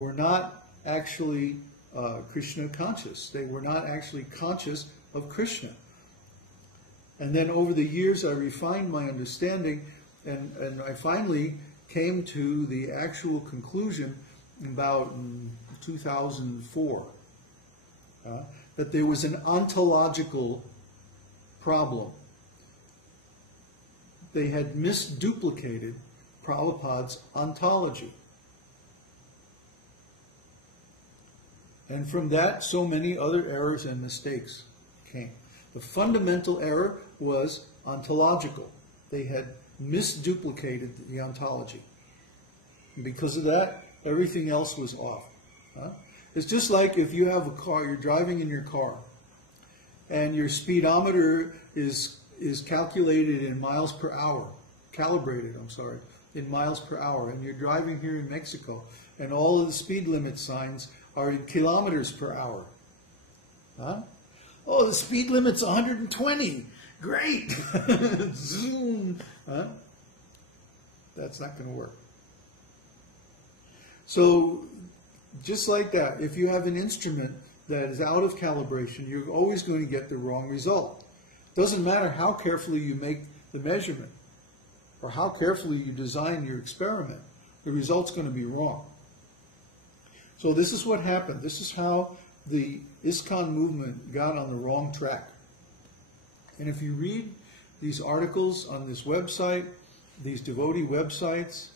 were not actually Krishna conscious. They were not actually conscious of Krishna. And then over the years I refined my understanding, and I finally came to the actual conclusion about 2004 that there was an ontological problem. They had misduplicated Prabhupada's ontology. And from that, so many other errors and mistakes came. The fundamental error was ontological. They had misduplicated the ontology. And because of that, everything else was off. It's just like if you have a car, you're driving in your car, and your speedometer is calculated in miles per hour, calibrated, in miles per hour, and you're driving here in Mexico, and all of the speed limit signs are in kilometers per hour. Oh, the speed limit's 120. Great. Zoom. That's not going to work. So, just like that, if you have an instrument that is out of calibration, you're always going to get the wrong result. Doesn't matter how carefully you make the measurement or how carefully you design your experiment, the result's going to be wrong. So this is what happened. This is how the ISKCON movement got on the wrong track. And if you read these articles on this website, these devotee websites,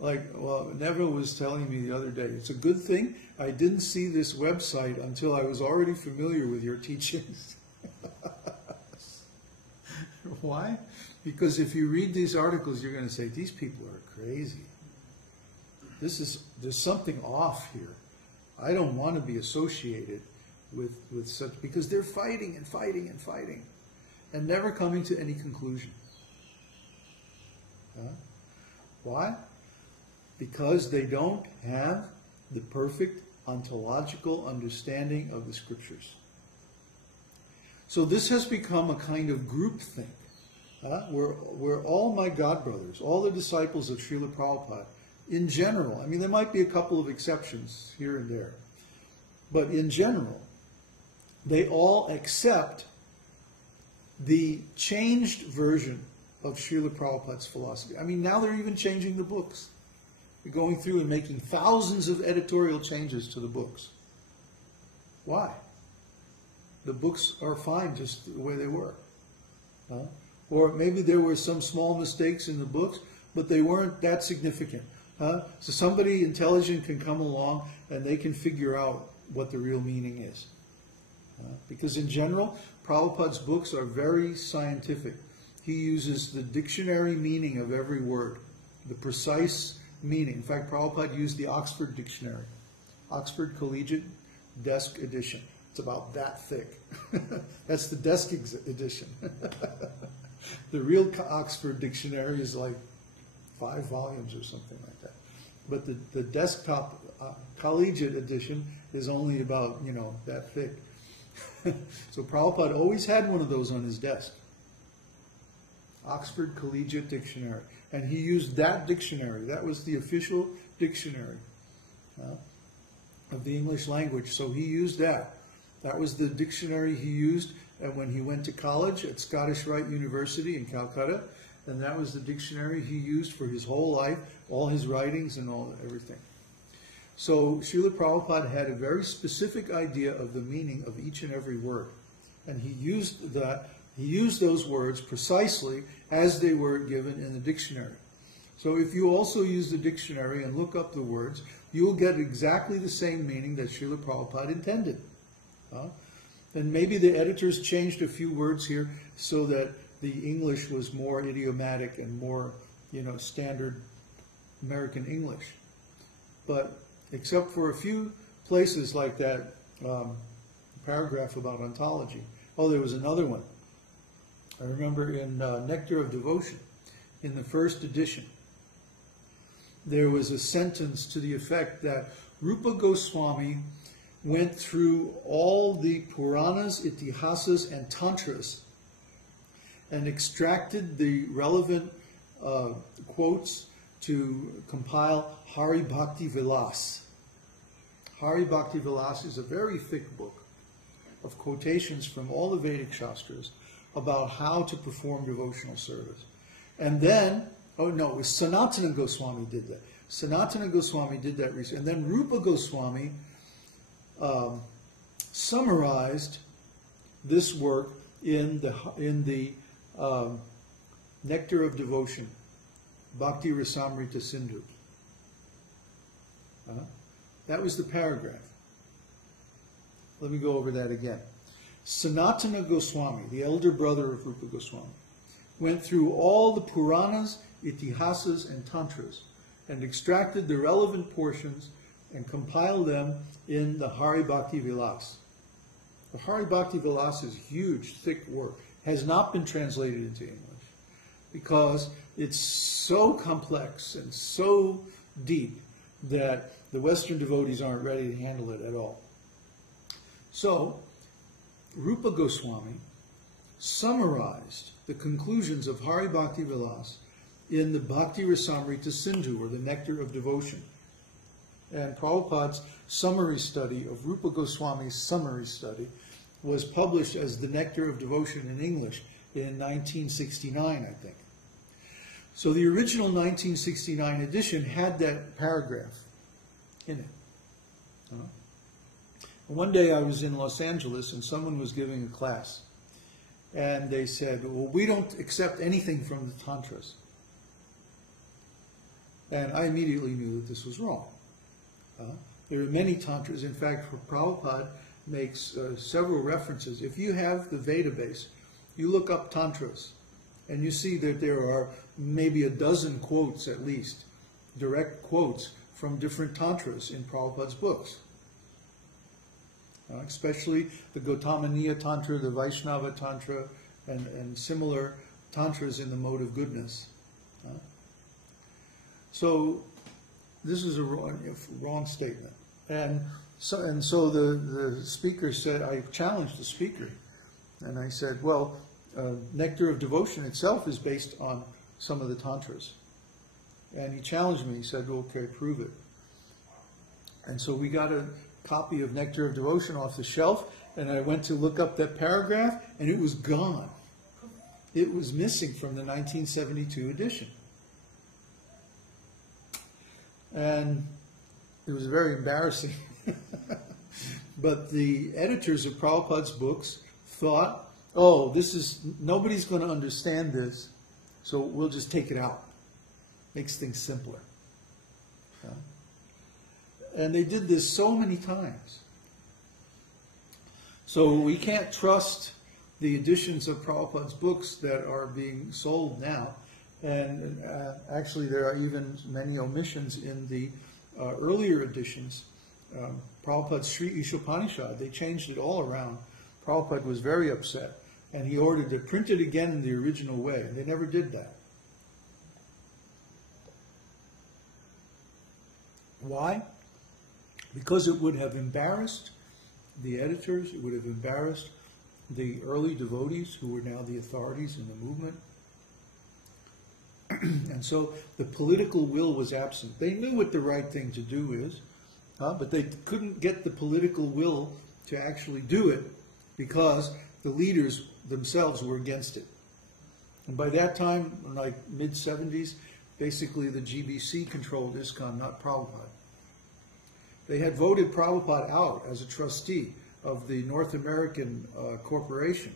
Neville was telling me the other day, it's a good thing I didn't see this website until I was already familiar with your teachings. Why? Because if you read these articles, you're going to say, these people are crazy. There's something off here. I don't want to be associated with such, because they're fighting and fighting and fighting and never coming to any conclusion. Why? Because they don't have the perfect ontological understanding of the scriptures. So this has become a kind of group think, where all my godbrothers, all the disciples of Srila Prabhupada, in general, I mean, there might be a couple of exceptions here and there, but in general, they all accept the changed version of Srila Prabhupada's philosophy. I mean, now they're even changing the books. They're going through and making thousands of editorial changes to the books. Why? The books are fine just the way they were. Or maybe there were some small mistakes in the books, but they weren't that significant. So somebody intelligent can come along and they can figure out what the real meaning is. Because in general, Prabhupada's books are very scientific. He uses the dictionary meaning of every word, the precise meaning. In fact, Prabhupada used the Oxford Dictionary, Oxford Collegiate Desk Edition. It's about that thick. That's the desk edition. The real Oxford Dictionary is like 5 volumes or something like that. But the desktop collegiate edition is only about, that thick. So Prabhupada always had one of those on his desk. Oxford Collegiate Dictionary. And he used that dictionary. That was the official dictionary of the English language. So he used that. That was the dictionary he used when he went to college at Scottish Rite University in Calcutta. And that was the dictionary he used for his whole life, all his writings and everything. So Srila Prabhupada had a very specific idea of the meaning of each and every word. And he used those words precisely as they were given in the dictionary. So if you also use the dictionary and look up the words, you will get exactly the same meaning that Srila Prabhupada intended. And maybe the editors changed a few words here so that the English was more idiomatic and more, standard American English. But except for a few places like that paragraph about ontology. Oh, there was another one. I remember in Nectar of Devotion, in the first edition, there was a sentence to the effect that Rupa Goswami went through all the Puranas, Itihasas, and Tantras and extracted the relevant quotes to compile Hari Bhakti Vilas. Hari Bhakti Vilas is a very thick book of quotations from all the Vedic Shastras about how to perform devotional service. And then, oh no, it was Sanatana Goswami did that. Sanatana Goswami did that recently. And then Rupa Goswami summarized this work in the Nectar of Devotion, Bhakti Rasamrita Sindhu. That was the paragraph. Let me go over that again. Sanatana Goswami, the elder brother of Rupa Goswami, went through all the Puranas, Itihasas, and Tantras and extracted the relevant portions and compiled them in the Hari Bhakti Vilas. The Hari Bhakti Vilas is huge, thick work. Has not been translated into English because it's so complex and so deep that the Western devotees aren't ready to handle it at all. So, Rupa Goswami summarized the conclusions of Hari Bhakti Vilas in the Bhakti Rasamrita Sindhu, or the Nectar of Devotion. And Prabhupada's summary study of Rupa Goswami's summary study was published as the Nectar of Devotion in English in 1969, I think. So the original 1969 edition had that paragraph in it. One day I was in Los Angeles and someone was giving a class. And they said, well, we don't accept anything from the Tantras. And I immediately knew that this was wrong. There are many Tantras. In fact, Prabhupada makes several references. If you have the Veda base, you look up Tantras, and you see that there are maybe a dozen quotes at least, direct quotes from different Tantras in Prabhupada's books. Especially the Gautamaniya Tantra, the Vaishnava Tantra, and similar Tantras in the mode of goodness. So this is a wrong statement. And so the speaker said, I challenged the speaker, and I said, well, Nectar of Devotion itself is based on some of the Tantras. And he challenged me. He said, okay, prove it. And so we got a copy of Nectar of Devotion off the shelf, and I went to look up that paragraph, and it was gone. It was missing from the 1972 edition. And it was very embarrassing. But the editors of Prabhupada's books thought, oh, nobody's going to understand this, so we'll just take it out. Makes things simpler. And they did this so many times. So we can't trust the editions of Prabhupada's books that are being sold now. And actually there are even many omissions in the earlier editions. Prabhupada's Sri Ishopanishad, they changed it all around. Prabhupada was very upset, and he ordered it printed again in the original way. And they never did that. Why? Because it would have embarrassed the editors, it would have embarrassed the early devotees who were now the authorities in the movement. And so the political will was absent. They knew what the right thing to do is, but they couldn't get the political will to actually do it because the leaders themselves were against it. And by that time, like mid-70s, basically the GBC controlled ISKCON, not Prabhupada. They had voted Prabhupada out as a trustee of the North American corporation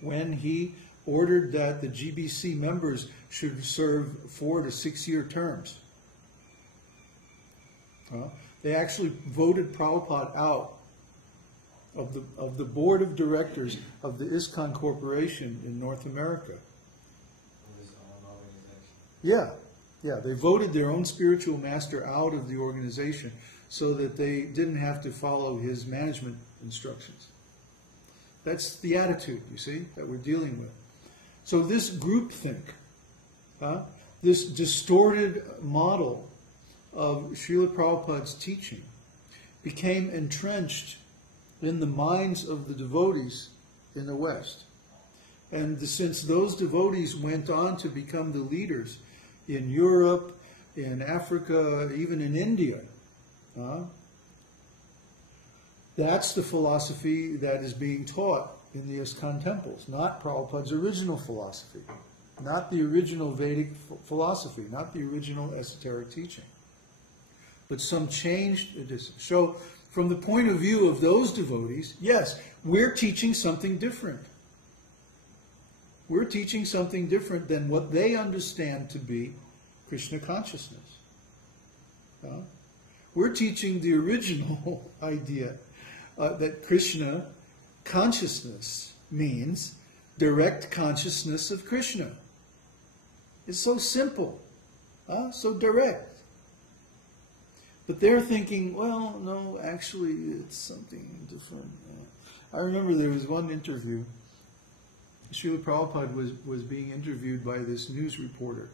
when he ordered that the GBC members should serve 4 to 6 year terms. They actually voted Prabhupada out of the board of directors of the ISKCON Corporation in North America. Yeah, they voted their own spiritual master out of the organization so that they didn't have to follow his management instructions. That's the attitude, you see, that we're dealing with. So this groupthink, this distorted model of Srila Prabhupada's teaching became entrenched in the minds of the devotees in the West. And since those devotees went on to become the leaders in Europe, in Africa, even in India. That's the philosophy that is being taught in the ISKCON temples, not Prabhupada's original philosophy, not the original Vedic philosophy, not the original esoteric teaching, but some changed edition. So, from the point of view of those devotees, yes, we're teaching something different. We're teaching something different than what they understand to be Krishna consciousness. We're teaching the original idea that Krishna consciousness means direct consciousness of Krishna. It's so simple, so direct. But they're thinking, well, no, actually it's something different. I remember there was one interview. Srila Prabhupada was being interviewed by this news reporter.